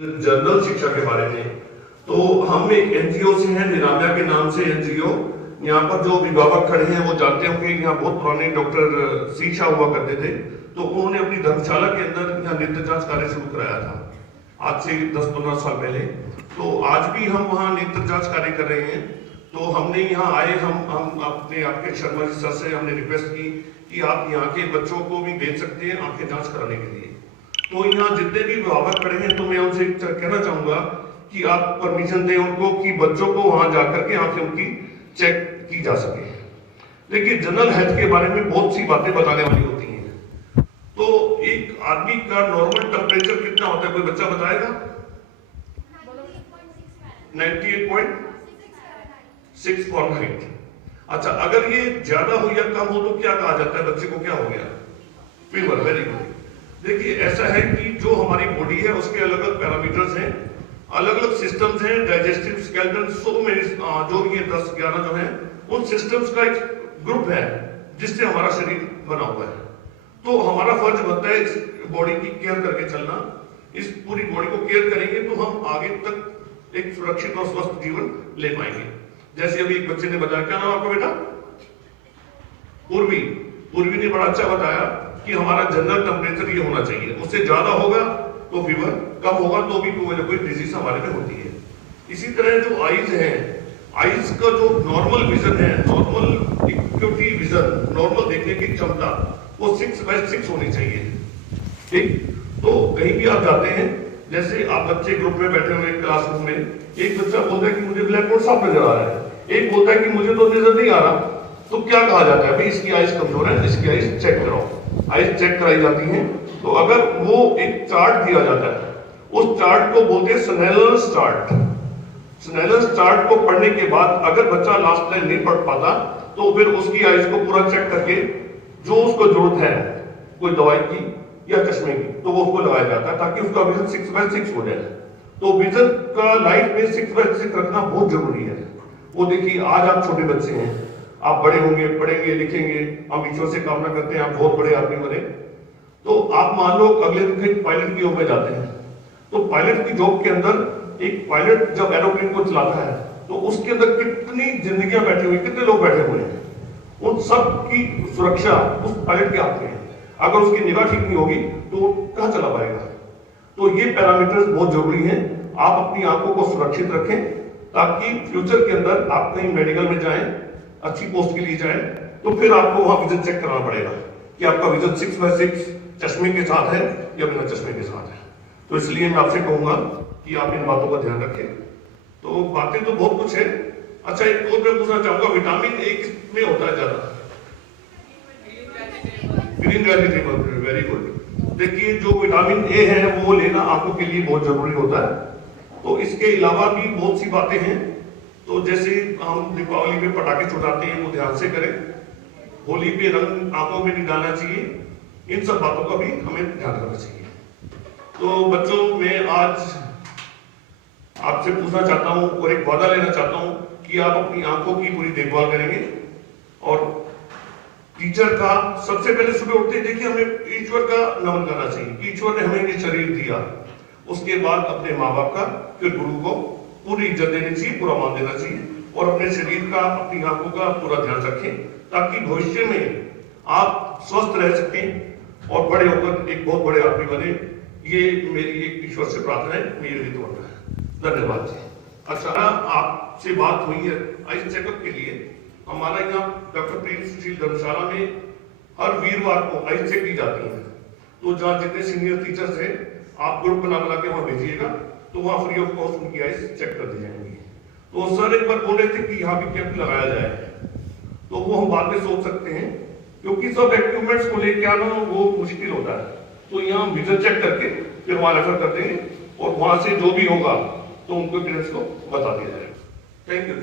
General शिक्षा के बारे में, तो हम एक एनजीओ से हैं, निरामया के नाम से एनजीओ। यहाँ पर जो अभिभावक खड़े हैं वो जानते होंगे, यहाँ बहुत पुराने डॉक्टर सी शाह हुआ करते थे, तो उन्होंने अपनी धर्मशाला के अंदर यहाँ नेत्र जांच कार्य शुरू कराया था आज से 10-15 साल पहले। तो आज भी हम वहाँ नेत्र जांच कार्य कर रहे हैं। तो हमने यहाँ आए, हम अपने आपके शर्मा जी सर से हमने रिक्वेस्ट की कि आप यहाँ के बच्चों को भी भेज सकते हैं आंखें जांच कराने के लिए। तो यहाँ जितने भी अभिभावक खड़े हैं, तो मैं उनसे कहना चाहूंगा कि आप परमिशन दें उनको कि बच्चों को वहां जाकर के आंखें उनकी चेक की जा सके। देखिए, जनरल हेल्थ के बारे में बहुत सी बातें बताने वाली होती हैं। तो एक आदमी का नॉर्मल टेम्परेचर कितना होता है, कोई बच्चा बताएगा? 98.6 फॉरेनहाइट। अच्छा, अगर ये ज्यादा हो या कम हो तो क्या कहा जाता है, बच्चे को क्या हो गया? फीवर। Very good. देखिए, ऐसा है कि जो हमारी बॉडी है उसके अलग अलग पैरामीटर्स हैं, अलग अलग सिस्टम्स हैं, डाइजेस्टिव, स्केलेटन, जो ये 10-11 जो हैं, उन सिस्टम्स का एक ग्रुप है जिससे हमारा शरीर बना हुआ है। तो हमारा फर्ज बनता है इस बॉडी की केयर करके चलना। इस पूरी बॉडी को केयर करेंगे तो हम आगे तक एक सुरक्षित और स्वस्थ जीवन ले पाएंगे। जैसे अभी एक बच्चे ने बताया, क्या नाम आपका बेटा? पूर्वी ने बड़ा अच्छा बताया कि हमारा जनरल टेम्परेचर ये होना चाहिए, उससे ज्यादा होगा तो फीवर, कम होगा तो भी कोई ना कोई डिजीज हमारे में होती है। इसी तरह जो आईज है, आईज का जो नॉर्मल विजन है, नॉर्मल इक्विटी विजन, नॉर्मल देखने की क्षमता, वो 6/6 होनी चाहिए। ठीक, तो कहीं भी आप जाते हैं, जैसे आप बच्चे ग्रुप में बैठे हुए क्लासरूम में, एक बच्चा बोलता है कि मुझे ब्लैक बोर्ड साफ नजर आ रहा है, एक बोलता है कि मुझे तो नजर नहीं आ रहा, तो क्या कहा जाता है? भाई इसकी आईज कमजोर है, इसकी आईज चेक कराओ। आईज चेक कराई जाती हैं, तो अगर वो एक चार्ट दिया जाता है, उस चार्ट को बोलते हैं स्नेलर्स चार्ट। स्नेलर्स चार्ट को पढ़ने के बाद अगर बच्चा लास्ट लाइन नहीं पढ़ पाता, तो फिर उसकी आईज को पूरा चेक करके जो उसको जरूरत है, कोई दवाई की या चश्मे की, तो वो उसको लगाया जाता है ताकि उसका विजन 6/6 हो जाए। तो विजन का लाइफ में 6/6 रखना बहुत जरूरी है। वो देखिए, आज आप छोटे बच्चे हैं, आप बड़े होंगे, पढ़ेंगे, लिखेंगे, हम ईश्वर से कामना करते हैं आप बहुत बड़े आदमी बने। तो आप मान लो अगले दिन कहीं पायलट की जॉब में जाते हैं, तो पायलट की जॉब के अंदर एक पायलट जब एरोप्लेन को चलाता है, तो उसके अंदर कितनी जिंदगियां बैठी हुई, कितने लोग बैठे हुए हैं, उन सब की सुरक्षा उस पायलट के हाथ में है। अगर उसकी निगाह ठीक नहीं होगी तो कहां चला पाएगा? तो ये पैरामीटर्स बहुत जरूरी हैं। आप अपनी आंखों को सुरक्षित रखें ताकि फ्यूचर के अंदर आप कहीं मेडिकल में जाएं, अच्छी पोस्ट के लिए जाएं, तो फिर आपको वहां विजन चेक कराना पड़ेगा कि आपका विजन 6/6 चश्मे के साथ है या बिना चश्मे के साथ है। तो इसलिए मैं आपसे कहूंगा कि आप इन बातों का ध्यान रखें। तो बातें तो बहुत कुछ है। अच्छा, एक और मैं पूछना चाहूंगा, विटामिन ए किसमें होता है ज्यादा? Green vegetable. Very good. देखिए, जो विटामिन ए है वो लेना आंखों के लिए बहुत जरूरी होता है। तो इसके अलावा भी बहुत सी बातें हैं। तो जैसे हम दीपावली में पटाखे छुड़ाते हैं, वो ध्यान से करें। होली पे रंग आंखों में नहीं डालना चाहिए। इन सब बातों का भी हमें ध्यान रखना चाहिए। तो बच्चों, मैं आज आपसे पूछना चाहता हूं और एक वादा लेना चाहता हूं कि आप अपनी आंखों की पूरी देखभाल करेंगे। और टीचर का सबसे पहले सुबह उठते देखिए हमें ईश्वर का नमन करना चाहिए कि ईश्वर ने हमें ये शरीर दिया। उसके बाद अपने माँ बाप का, फिर गुरु को पूरी इज्जत देनी चाहिए, पूरा मान देना चाहिए, और अपने शरीर का, अपनी आंखों का पूरा ध्यान रखें ताकि भविष्य में आप स्वस्थ रह सकें और बड़े होकर एक बहुत बड़े आदमी बने। ये मेरी एक ईश्वर से प्रार्थना है, मेरी हित है। धन्यवाद जी। अच्छा, आपसे बात हुई है आईज चेकअप के लिए। हमारा यहाँ डॉक्टर प्रेम सुशील धर्मशाला में हर वीरवार को आईज चेक की जाती है। तो जहाँ जितने सीनियर टीचर्स हैं, आप ग्रुप बना के वहां भेजिएगा, तो वहां फ्री ऑफ कॉस्ट उनकी आईज चेक कर दी जाएंगी। तो सर एक बार बोल रहे थे कि यहाँ भी कैंप लगाया जाए, तो वो हम बाद में सोच सकते हैं, क्योंकि सब इक्विपमेंट्स को लेके आना वो मुश्किल होता है। तो यहाँ विजन चेक करके फिर वहां रेफर कर देंगे और वहां से जो भी होगा तो उनको पेरेंट्स को बता दिया जाएगा। Thank you.